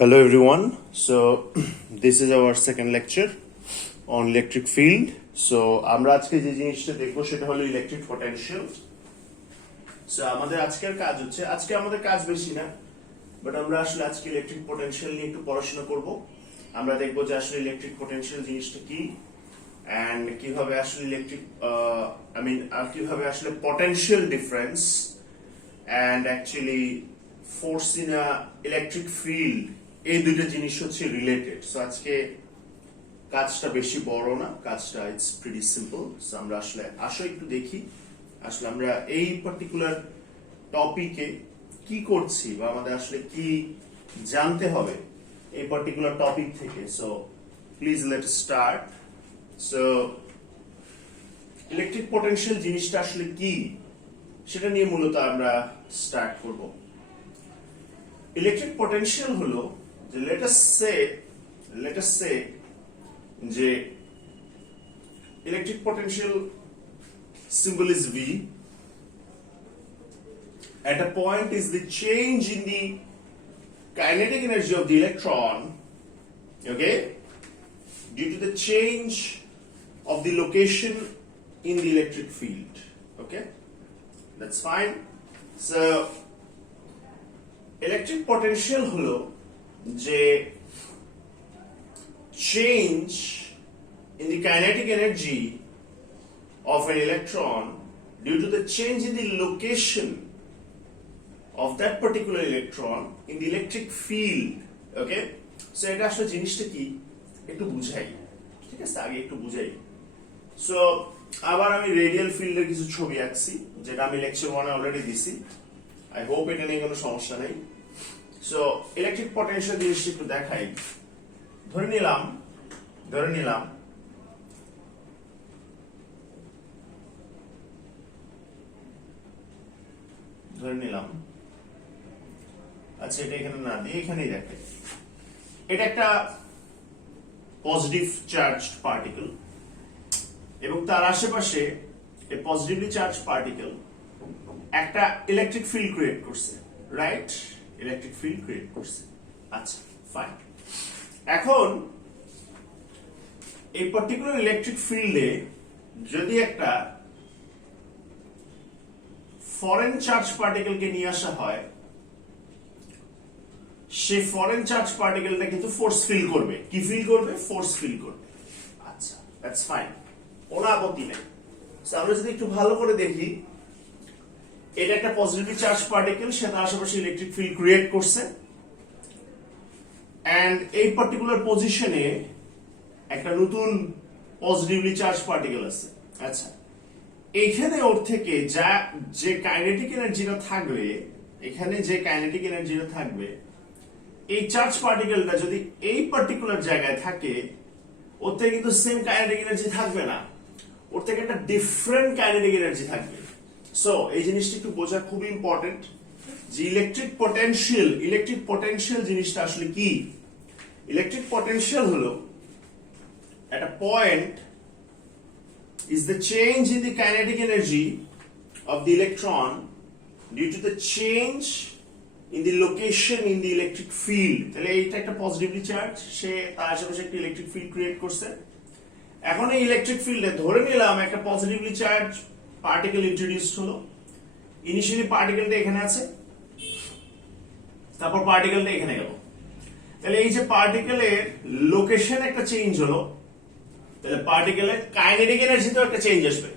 Hello everyone. So this is our second lecture on electric field. So আমরা আজকে যে জিনিসটা দেখব সেটা হলো ইলেকট্রিক পটেনশিয়াল। সো আমাদের আজকের কাজ হচ্ছে আজকে আমাদের কাজ বেশি না, বাট আমরা আসলে আজকে ইলেকট্রিক পটেনশিয়াল নিয়ে একটু পড়াশোনা করব। আমরা দেখব যে আসলে ইলেকট্রিক পটেনশিয়াল জিনিসটা কি এন্ড কিভাবে আসলে ইলেকট্রিক কিভাবে আসলে potential difference and actually force in a electric field, এই দুইটা জিনিস হচ্ছে রিলেটেড। সো আজকে কাজটা বেশি বড় না, কাজটা ইটস প্রিটি সিম্পল। সো আমরা আসলে একটু দেখি আসলে আমরা এই পার্টিকুলার টপিকে কি করছি বা আমাদের আসলে কি জানতে হবে এই পার্টিকুলার টপিক থেকে। So please let start. So electric potential জিনিসটা আসলে কি সেটা নিয়ে মূলত আমরা স্টার্ট করব। ইলেকট্রিক পটেনশিয়াল হলো যে let us say যে electric potential symbol is V. At a point is the change in the kinetic energy of the electron, okay, due to the change of the location in the electric field. Okay, that's fine. So electric potential হলো যে change in the kinetic energy of an electron due to the change in the location of that particular electron in the electric field. Okay, so এটা আসলে জিনিসটা কি একটু বুঝাই, ঠিক আছে? আগে একটু বুঝাই। সো আবার আমি রেডিয়াল ফিল্ডের কিছু ছবি আঁকছি যেটা আমি লেকচার 1 এ অলরেডি দিছি। আই হোপ এটা নিয়ে কোনো সমস্যা নেই। সো ইলেকট্রিক পটেনশিয়াল জিনিসটা একটু দেখাই। ধরে নিলাম আচ্ছা এটা এখানে না দিয়ে এখানেই দেখে, এটা একটা পজিটিভ চার্জড পার্টিকেল এবং তার আশেপাশে এই পজিটিভলি চার্জ পার্টিকেল একটা ইলেকট্রিক ফিল্ড ক্রিয়েট করছে, রাইট? ইলেকট্রিক ফিল্ড ক্রিয়েট করছে। আচ্ছা ফাইন। এখন এই পার্টিকুলার ইলেকট্রিক ফিল্ডে যদি একটা ফরেন চার্জ পার্টিকেলকে নিয়ে আসা হয়, সে ফরেন চার্জ পার্টিকেলটা কিন্তু ফোর্স ফিল করবে। কি ফিল করবে? ফোর্স ফিল করবে। আচ্ছা দ্যাটস ফাইন, কোনো আপত্তি নেই। আমরা যদি একটু ভালো করে দেখি, এটা একটা পজিটিভলি চার্জ পার্টিকেল, সে তার আশেপাশে ইলেকট্রিক ফিল্ড ক্রিয়েট করছে এন্ড এই পার্টিকুলার পজিশনে একটা নতুন পজিটিভলি চার্জ পার্টিকেল আছে। আচ্ছা এখানে ওর থেকে যে কাইনেটিক এনার্জিটা থাকবে, এখানে যে কাইনেটিক এনার্জিটা থাকবে, এই চার্জ পার্টিকেলটা যদি এই পার্টিকুলার জায়গায় থাকে, ওর থেকে কিন্তু সেম কাইনেটিক এনার্জি থাকবে না, ওর থেকে একটা ডিফারেন্ট কাইনেটিক এনার্জি থাকবে। সো এই জিনিসটা একটু বোঝা খুব ইম্পর্টেন্ট যে ইলেকট্রিক পটেনশিয়াল জিনিসটা আসলে কি। ইলেকট্রিক পটেনশিয়াল হলো at a point is the change in the kinetic energy of the electron due to the change in the location in the electric field. তাহলে এইটা একটা পজিটিভলি চার্জ, সে তার আশেপাশে একটা ইলেকট্রিক ফিল্ড ক্রিয়েট করছে। এখন এই ইলেকট্রিক ফিল্ডে ধরে নিলাম একটা পজিটিভলি চার্জ পার্টিকেল ইন্ট্রোডিউসড হলো। ইনিশিয়ালি পার্টিকেলটা এখানে আছে, তারপর পার্টিকেলটা এখানে গেল। তাহলে এই যে পার্টিকেলের লোকেশন একটা চেঞ্জ হলো, তাহলে পার্টিকেলের কাইনেটিক এনার্জিতেও একটা চেঞ্জ আসবে।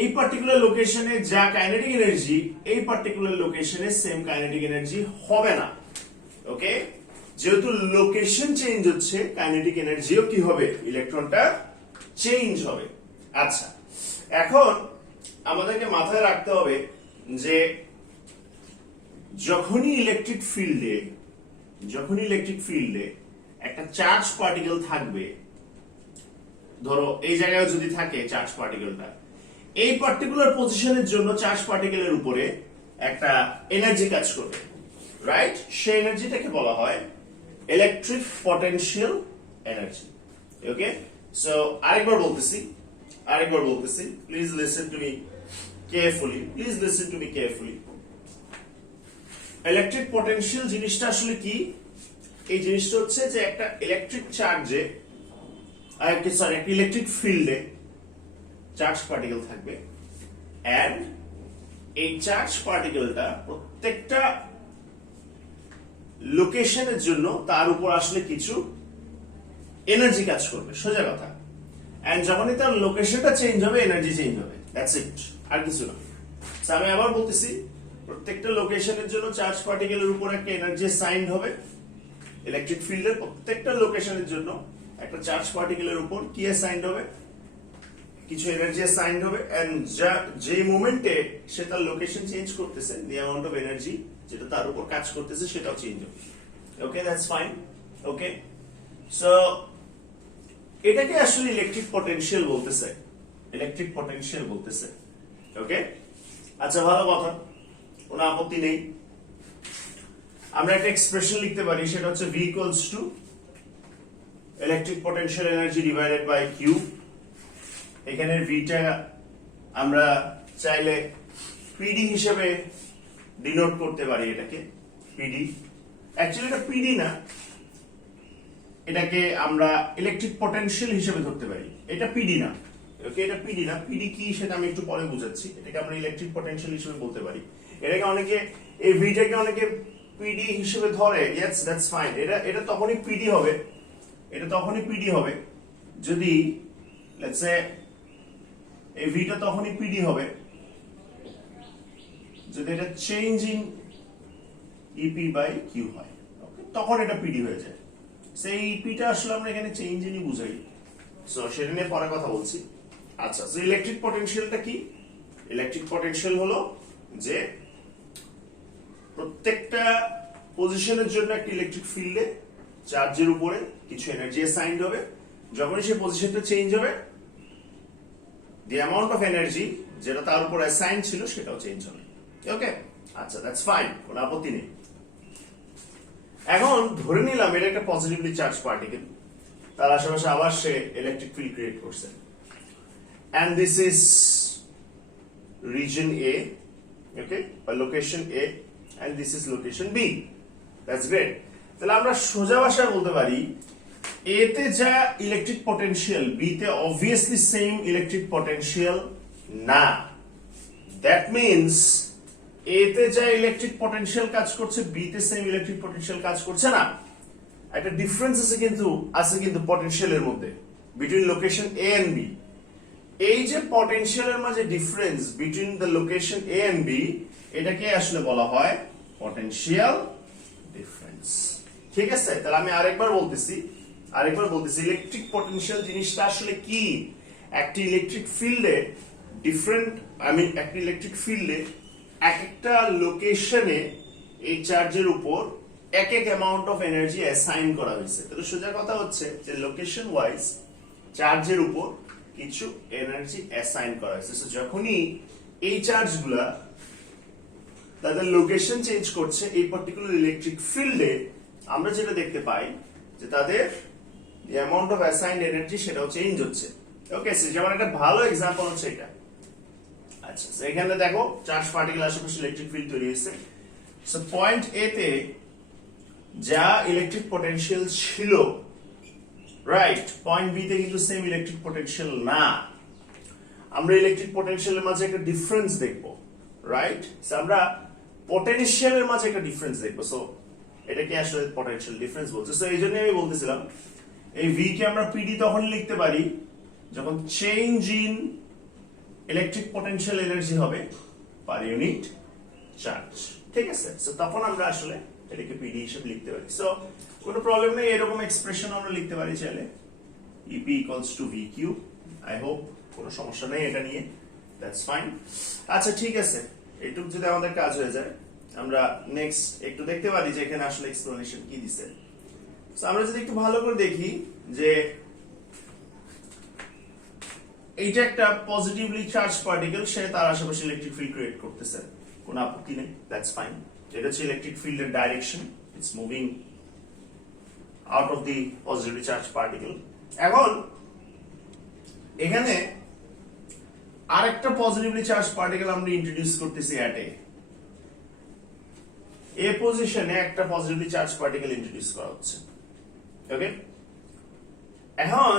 এই পার্টিকুলার লোকেশনে যা কাইনেটিক এনার্জি, এই পার্টিকুলার লোকেশনে সেম কাইনেটিক এনার্জি হবে না। ওকে, যেহেতু লোকেশন চেঞ্জ হচ্ছে, কাইনেটিক এনার্জিও কি হবে? ইলেকট্রনটা চেঞ্জ হবে। আচ্ছা এখন আমাদেরকে মাথায় রাখতে হবে যে যখনই ইলেকট্রিক ফিল্ডে একটা চার্জ পার্টিকেল থাকবে, ধরো এই জায়গায় যদি থাকে চার্জ পার্টিকেলটা, এই পার্টিকুলার পজিশনের জন্য চার্জ পার্টিকেলের উপরে একটা এনার্জি কাজ করবে, রাইট? সেই এনার্জিটাকে বলা হয় ইলেকট্রিক পটেনশিয়াল এনার্জি। ওকে, সো আরেকবার বলতেছি, please listen to me carefully, electric potential জিনিসটা আসলে কি? এই জিনিসটা হচ্ছে যে একটা ইলেকট্রিক চার্জে একটা ইলেকট্রিক ফিল্ডে চার্জ পার্টিকেল থাকবে, এন্ড এই চার্জ পার্টিকেলটা প্রত্যেকটা লোকেশনের জন্য তার উপর আসলে কিছু এনার্জি কাজ করবে, সোজা কথা। এন্ড যখনই তার লোকেশনটা চেঞ্জ হবে, এনার্জি চেঞ্জ হবে, দ্যাটস ইট, আর কিছু না। আমি আবার বলতেছি, প্রত্যেকটা লোকেশনের জন্য চার্জ পার্টিকেলের উপর একটা এনার্জি অ্যাসাইন হবে। ইলেকট্রিক ফিল্ডের প্রত্যেকটা লোকেশনের জন্য একটা চার্জ পার্টিকেলের উপর কি অ্যাসাইন হবে, কিছু এনার্জি অ্যাসাইন হবে, এন্ড যে মোমেন্টে সে তার লোকেশন চেঞ্জ করতেছে, দি অ্যামাউন্ট অফ এনার্জি যেটা তার উপর কাজ করতেছে সেটাও চেঞ্জ হবে। ওকে, দ্যাটস ফাইন। ওকে, সো এটাকে আসলে ইলেকট্রিক পটেনশিয়াল বলতেছে, ইলেকট্রিক পটেনশিয়াল বলতেছে। ওকে, আচ্ছা, ভালো কথা, কোনো আপত্তি নেই। আমরা একটা এক্সপ্রেশন লিখতে পারি, সেটা হচ্ছে V equals to electric potential energy divided by Q। এখানে ভিটা আমরা চাইলে পিডি হিসেবে ডিনোট করতে পারি, এটাকে পিডি। অ্যাকচুয়ালি এটা পিডি না, এটাকে আমরা ইলেকট্রিক পটেনশিয়াল হিসেবে ধরতে পারি, এটা পিডি না। ওকে, এটা পিডি না, পিডি কি সেটা আমি একটু পরে বুঝাচ্ছি। এটাকে আমরা ইলেকট্রিক পটেনশিয়াল হিসেবে বলতে পারি। এটাকে অনেকে, এই ভিটাকে অনেকে পিডি হিসেবে ধরে, ইয়েস, দ্যাটস ফাইন। এটা তখনই পিডি হবে, এটা তখনই পিডি হবে যদি, লেটস সে, এই ভিটা তখনই পিডি হবে যদি এটা change in EP by Q হয়। ওকে, তখন এটা পিডি হয়ে যায়। সেই ইপিটা আসলে আমরা এখানে চেঞ্জ ইনই বুঝাই, সো সেটা নিয়ে পরে কথা বলছি। আচ্ছা, সো ইলেকট্রিক পটেনশিয়ালটা কি? ইলেকট্রিক পটেনশিয়াল হলো যে প্রত্যেকটা পজিশনের জন্য একটা ইলেকট্রিক ফিল্ডে চার্জের উপরে কিছু এনার্জি অ্যাসাইন্ড হবে, যখনই সেই পজিশনটা চেঞ্জ হবে, দি অ্যামাউন্ট অফ এনার্জি যেটা তার উপর অ্যাসাইন ছিল সেটাও চেঞ্জ হবে। ওকে, আচ্ছা, দ্যাটস ফাইন, কোনো আপত্তি নেই। এখন ধরে নিলাম এটা একটা পজিটিভলি চার্জ পার্টিকেল, তার আশেপাশে আবার সে ইলেকট্রিক ফিল্ড ক্রিয়েট করছে, and this is reason A, okay, বা location A, and this is location B. That's great. তাহলে আমরা সোজা ভাষায় বলতে পারি, এ তে যা ইলেকট্রিক পটেনশিয়াল, বি তে অবভিয়াসলি সেম ইলেকট্রিক পটেনশিয়াল না। দ্যাট মিনস এ তে যা ইলেকট্রিক পটেনশিয়াল কাজ করছে, বি তে সেম ইলেকট্রিক পটেনশিয়াল কাজ করছে না। একটা ডিফারেন্স আছে কিন্তু পটেনশিয়ালের মধ্যে, between location A and B. এই যে পটেনশিয়ালের মাঝে difference between the location A and B, এটাকে আসলে বলা হয় পটেনশিয়াল ডিফারেন্স। ঠিক আছে, তাহলে আমি আরেকবার বলতেছি, ইলেকট্রিক পটেনশিয়াল জিনিসটা আসলে কি? একটি ইলেকট্রিক ফিল্ডে একটা ইলেকট্রিক ফিল্ডে এক একটা লোকেশনে এই চার্জের উপর এক এক অ্যামাউন্ট অফ এনার্জি অ্যাসাইন করা হয়েছে। তাহলে সোজা কথা হচ্ছে যে লোকেশন ওয়াইজ চার্জের উপর কিছু এনার্জি অ্যাসাইন করা হয়েছে। যখনই এই চার্জগুলা তাদের লোকেশন চেঞ্জ করছে এই পার্টিকুলার ইলেকট্রিক ফিল্ডে, আমরা যেটা দেখতে পাই যে তাদের অ্যামাউন্ট অফ অ্যাসাইন্ড এনার্জি সেটাও চেঞ্জ হচ্ছে। ওকে, যেমন একটা ভালো এক্সাম্পল হচ্ছে এটা। আচ্ছা, এখানে দেখো চার্জ পার্টিকেল আশেপাশে ইলেকট্রিক ফিল্ড তৈরি হয়েছে। সো পয়েন্ট এ তে যা ইলেকট্রিক পটেনশিয়াল ছিল, রাইট, পয়েন্ট বি তে কিন্তু সেম ইলেকট্রিক পটেনশিয়াল না। আমরা ইলেকট্রিক পটেনশিয়ালের মাঝে একটা ডিফারেন্স দেখবো, রাইট? আমরা পটেনশিয়ালের মাঝে একটা ডিফারেন্স দেখবো। সো এটাকে আসলে পটেনশিয়াল ডিফারেন্স বলছে। সো এই জন্য আমি বলতেছিলাম, এই ভি কে আমরা পিডি তখন লিখতে পারি যখন change in electric potential energy হবে পার ইউনিট চার্জ। ঠিক আছে, সো তখন আমরা আসলে এটাকে পিডি হিসেবে লিখতে পারি। সো কোনো প্রবলেম নেই, এরকম এক্সপ্রেশন আমরা লিখতে পারি চাইলে, EP equals to V Q. I hope কোনো সমস্যা নেই এটা নিয়ে, দ্যাটস ফাইন। আচ্ছা, ঠিক আছে, এইটুকু যদি আমাদের কাজ হয়ে যায়, আমরা নেক্সট একটু দেখতে পারি যে এখানে আসলে এক্সপ্লেনেশন কি দিছে। সো আমরা যদি একটু ভালো করে দেখি যে এইটা একটা পজিটিভলি চার্জ পার্টিকেল, সে তার আশেপাশে ইলেকট্রিক ফিল্ড ক্রিয়েট করতেছে, কোনো আপত্তি নেই, দ্যাটস ফাইন। এটা হচ্ছে ইলেকট্রিক ফিল্ডের direction, it's moving out of the positively charge particle. এখন এখানে আরেকটা পজিটিভলি চার্জ পার্টিকেল আমরা ইন্ট্রোডিউস করতেছি অ্যাট এ। এ পজিশনে একটা পজিটিভলি চার্জ পার্টিকেল ইন্ট্রোডিউস করা হচ্ছে। ওকে, এখন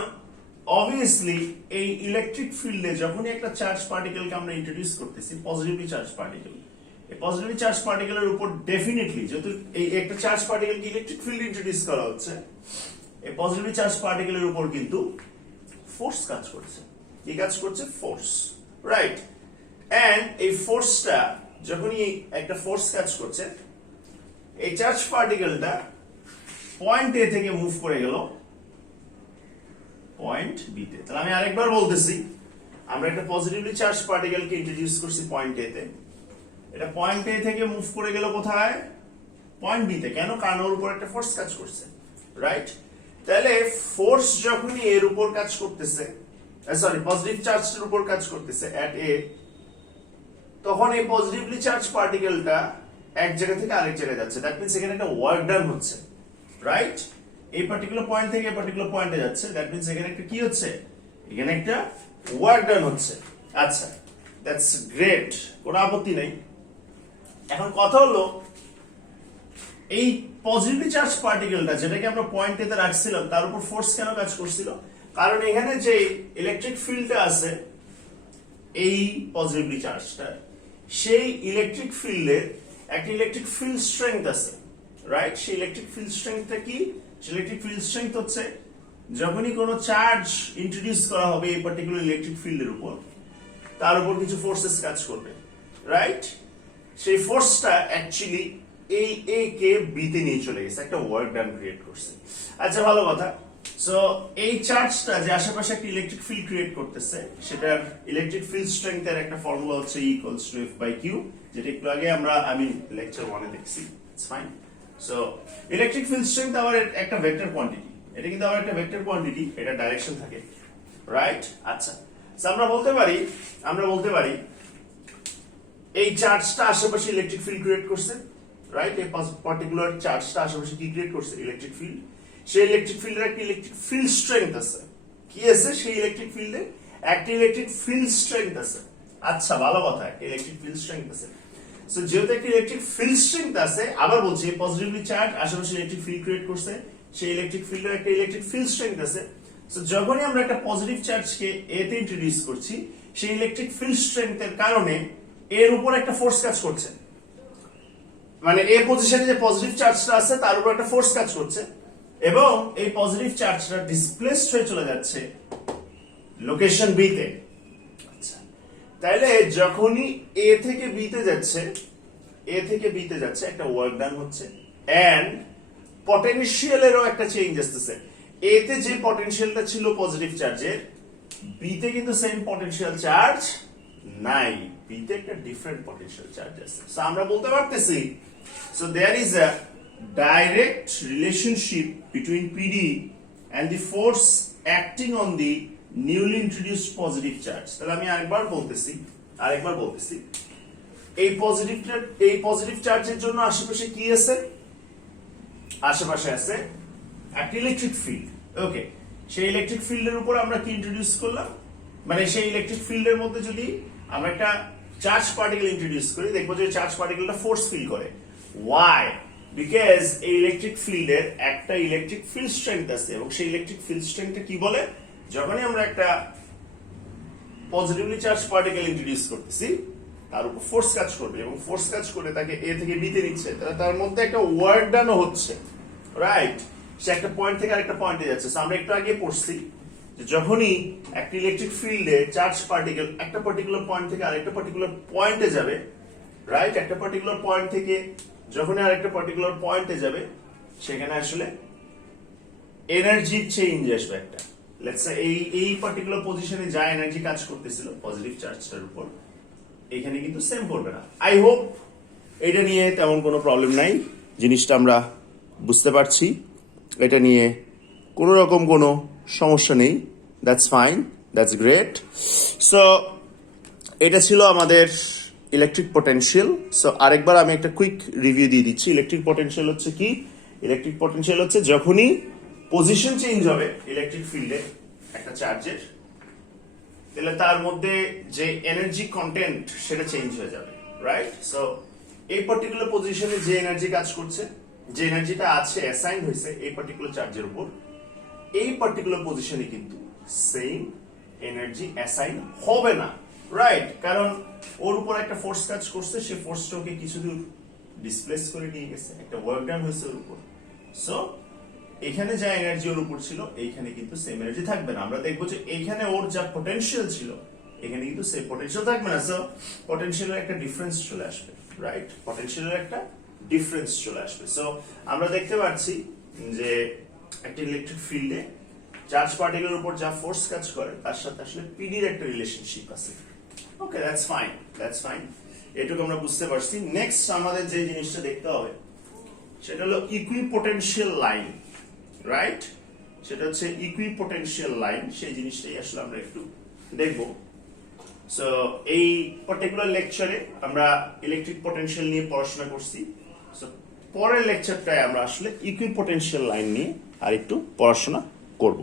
অবভিয়াসলি এই ইলেকট্রিক ফিল্ডে যখনই একটা চার্জ পার্টিকেলকে আমরা ইন্ট্রোডিউস করতেছি, পজিটিভলি চার্জ পার্টিকেল, এই পজিটিভলি চার্জ পার্টিকেলের উপর ডেফিনেটলি যেহেতু এই একটা চার্জ পার্টিকেলকে ইলেকট্রিক ফিল্ড ইন্ট্রোডিউস করা হচ্ছে, এই পজিটিভলি চার্জ পার্টিকেলের উপর কিন্তু ফোর্স কাজ করছে। কি কাজ করছে? Force, right? এন্ড এই ফোর্সটা যখনই একটা ফোর্স কাজ করছে, এই চার্জ পার্টিকেলটা পয়েন্ট এ থেকে মুভ করে গেল পয়েন্ট বি তে। তাহলে আমি আরেকবার বলতেছি, আমরা একটা পজিটিভলি চার্জ পার্টিকেলকে ইন্ট্রোডিউস করছি পয়েন্ট এ তে, এটা পয়েন্ট এ থেকে মুভ করে গেল কোথায়? পয়েন্ট বি তে। কেন? কারণ ওর উপর একটা ফোর্স কাজ করছে, রাইট? তাহলে ফোর্স যখনই এর উপর কাজ করতেছে, সরি পজিটিভ চার্জের উপর কাজ করতেছে এট এ, তখন এই পজিটিভলি চার্জ পার্টিকেলটা এক জায়গা থেকে আরেক জায়গায় যাচ্ছে। দ্যাট মিন্স এখানে একটা ওয়ার্ক ডান হচ্ছে, রাইট? এই পার্টিকুলার পয়েন্ট থেকে এই পার্টিকুলার পয়েন্টে যাচ্ছে। দ্যাট মিন্স এখানে একটা কি হচ্ছে? এখানে একটা ওয়ার্ক ডান হচ্ছে। আচ্ছা, দ্যাটস গ্রেট, কোনো আপত্তি নাই। এখন কথা হলো, এই পজিটিভলি চার্জ পার্টিকেলটা যেটাকে আমরা পয়েন্ট এতে রাখছিলাম, তার উপর ফোর্স কেন কাজ করছিল? কারণ এখানে যে ইলেকট্রিক ফিল্ডটা আছে, এই পজিটিভলি চার্জটা, সেই ইলেকট্রিক ফিল্ডের একটা ইলেকট্রিক ফিল্ড স্ট্রেংথ আছে, রাইট? সেই ইলেকট্রিক ফিল্ড স্ট্রেংথটা কি? ইলেকট্রিক ফিল্ড স্ট্রেংথ হচ্ছে যখনই কোনো চার্জ ইন্ট্রোডিউস করা হবে এই পার্টিকুলার ইলেকট্রিক ফিল্ডের উপর, তার উপর কিছু ফোর্সেস কাজ করবে, রাইট? সেই ফোর্সটা অ্যাকচুয়ালি এই এ কে বি তে নিয়ে চলে গেছে, একটা ওয়ার্ক ডান ক্রিয়েট করছে। আচ্ছা, ভালো কথা। সো এই চার্জটা যে আশেপাশে একটা ইলেকট্রিক ফিল্ড ক্রিয়েট করতেছে, সেটার ইলেকট্রিক ফিল্ড স্ট্রেংথের একটা ফর্মুলা হচ্ছে E = F/Q, যেটা একটু আগে আমরা লেকচার 1 এ দেখছি। It's fine. So electric field strength আবার একটা ভেক্টর কোয়ান্টিটি, এটা কিন্তু আবার একটা ভেক্টর কোয়ান্টিটি, এটা ডাইরেকশন থাকে, রাইট? আচ্ছা, সো আমরা বলতে পারি এই চার্জটা আশেপাশে ইলেকট্রিক ফিল্ড ক্রিয়েট করছে, রাইট? এই পার্টিকুলার চার্জটা আশেপাশে কি ক্রিয়েট করছে? Electric field. সেই ইলেকট্রিক ফিল্ডের একটা ইলেকট্রিক ফিল্ড স্ট্রেংথ আছে। কি আছে সেই ইলেকট্রিক ফিল্ডে? একটা ইলেকট্রিক ফিল্ড স্ট্রেংথ আছে। আচ্ছা, ভালো কথা, একটা ইলেকট্রিক ফিল্ড স্ট্রেংথ আছে। সো যেহেতু একটা ইলেকট্রিক ফিল্ড স্ট্রেংথ আছে, আবার বলছি পজিটিভলি চার্জ আশেপাশে ইলেকট্রিক ফিল্ড ক্রিয়েট করছে, সেই ইলেকট্রিক ফিল্ডের একটা ইলেকট্রিক ফিল্ড স্ট্রেংথ আছে। সো যখনই আমরা একটা পজিটিভ চার্জকে এ তে ইন্ট্রোডিউস করছি, সেই ইলেকট্রিক ফিল্ড স্ট্রেংথের কারণে এর উপর একটা ফোর্স কাজ করছে, মানে এই পজিশনে যে পজিটিভ চার্জটা আছে তার উপর একটা ফোর্স কাজ করছে, এবং এই পজিটিভ চার্জটা ডিসপ্লেসড হয়ে চলে যাচ্ছে লোকেশন বি তে। আচ্ছা, তাহলে যখনই এ থেকে বি তে যাচ্ছে একটা ওয়ার্ক ডান হচ্ছে, এন্ড পটেনশিয়ালেরও একটা চেঞ্জ আসতেছে। এ তে যে পটেনশিয়ালটা ছিল পজিটিভ চার্জের, বি তে কিন্তু সেম পটেনশিয়াল চার্জ নাই, বি তে একটা ডিফারেন্ট পটেনশিয়াল চার্জ আছে। সো আমরা বলতে পারতেছি, so there is a direct relationship between PD and the force acting on the newly introduced positive charge. তাহলে আমি আরেকবার বলতেছি এই পজিটিভ চার্জের জন্য আশেপাশে কি আছে? আশেপাশে আছে একটা ইলেকট্রিক ফিল্ড। ওকে, সেই ইলেকট্রিক ফিল্ডের উপর আমরা কি ইন্ট্রোডিউস করলাম? মানে সেই ইলেকট্রিক ফিল্ডের মধ্যে যদি আমরা একটা চার্জ পার্টিকেল ইন্ট্রোডিউস করি, দেখবো যে চার্জ পার্টিকেলটা ফোর্স ফিল করে। ওয়াই? বিকজ এই ইলেকট্রিক ফিল্ডের একটা ইলেকট্রিক ফিল্ড স্ট্রেংথ আছে, এবং সেই ইলেকট্রিক ফিল্ড স্ট্রেংথটা কি বলে? যখনই আমরা একটা পজিটিভলি চার্জ পার্টিকেল ইন্ট্রোডিউস করতেছি, তার উপর ফোর্স কাজ করবে, এবং ফোর্স কাজ করে তাকে এ থেকে বি তে নিচ্ছে, তাহলে তার মধ্যে একটা ওয়ার্ক ডানও হচ্ছে, রাইট? সে একটা পয়েন্ট থেকে আরেকটা পয়েন্টে যাচ্ছে। আমরা একটু আগে পড়ছি যে যখনই একটা ইলেকট্রিক ফিল্ডে চার্জ পার্টিকেল একটা পার্টিকুলার পয়েন্ট থেকে আরেকটা পার্টিকুলার পয়েন্টে যাবে, রাইট? একটা পার্টিকুলার পয়েন্ট থেকে যখনই আরেকটা পার্টিকুলার পয়েন্টে যাবে, সেখানে আসলে এনার্জি চেঞ্জ আসবে একটা। লেটস সে এই পার্টিকুলার পজিশনে যা এনার্জি কাজ করতেছিল পজিটিভ চার্জটার উপর, এখানে কিন্তু সেম করবে না। আই হোপ এটা নিয়ে তেমন কোনো প্রবলেম নাই, জিনিসটা আমরা বুঝতে পারছি, এটা নিয়ে কোনো রকম কোনো সমস্যা নেই। That's fine, that's great. So এটা ছিল আমাদের ইলেকট্রিক পটেনশিয়াল। সো আরেকবার আমি একটা কুইক রিভিউ দিয়ে দিচ্ছি। ইলেকট্রিক পটেনশিয়াল হচ্ছে কি? ইলেকট্রিক পটেনশিয়াল হচ্ছে যখনই পজিশন চেঞ্জ হবে ইলেকট্রিক ফিল্ডে একটা চার্জের, তাহলে তার মধ্যে যে এনার্জি কন্টেন্ট সেটা চেঞ্জ হয়ে যাবে, রাইট? সো এই পার্টিকুলার পজিশনে যে এনার্জি কাজ করছে, যে এনার্জিটা আছে অ্যাসাইন হয়েছে এই পার্টিকুলার চার্জের উপর, এই পার্টিকুলার পজিশনে কিন্তু সেম এনার্জি অ্যাসাইন হবে না, রাইট? কারণ ওর উপর একটা ফোর্স কাজ করছে, সে ফোর্সটাকে কিছু দূর ডিসপ্লেস করে নিয়ে গেছে, একটা ওয়ার্ক ডান হয়েছে ওর উপর। সো এখানে যা এনার্জি ওর উপর ছিল এইখানে কিন্তু সেম এনার্জি থাকবে না। আমরা দেখবো যে এখানে ওর যা পটেনশিয়াল ছিল এখানে কিন্তু সেম পটেনশিয়াল থাকবে না। সো পটেনশিয়ালের একটা ডিফারেন্স চলে আসবে, রাইট? পটেনশিয়ালের একটা ডিফারেন্স চলে আসবে। সো আমরা দেখতে পাচ্ছি যে একটা ইলেকট্রিক ফিল্ডে চার্জ পার্টিকেলের উপর যা ফোর্স কাজ করে তার সাথে আসলে পিডির একটা রিলেশনশিপ আছে। ওকে, দ্যাটস ফাইন, দ্যাটস ফাইন, এটুকু আমরা বুঝতে পারছি। নেক্সট আমাদের যে জিনিসটা দেখতে হবে সেটা হলো ইকুইপোটেনশিয়াল লাইন, রাইট? সেটা হচ্ছে ইকুইপোটেনশিয়াল লাইন, সেই জিনিসটাই আসলে আমরা একটু দেখব। সো এই পার্টিকুলার লেকচারে আমরা ইলেকট্রিক পোটেনশিয়াল নিয়ে পড়াশোনা করছি। সো পরের লেকচারটায় আমরা আসলে ইকুইপোটেনশিয়াল লাইন নিয়ে আর একটু পড়াশোনা করব।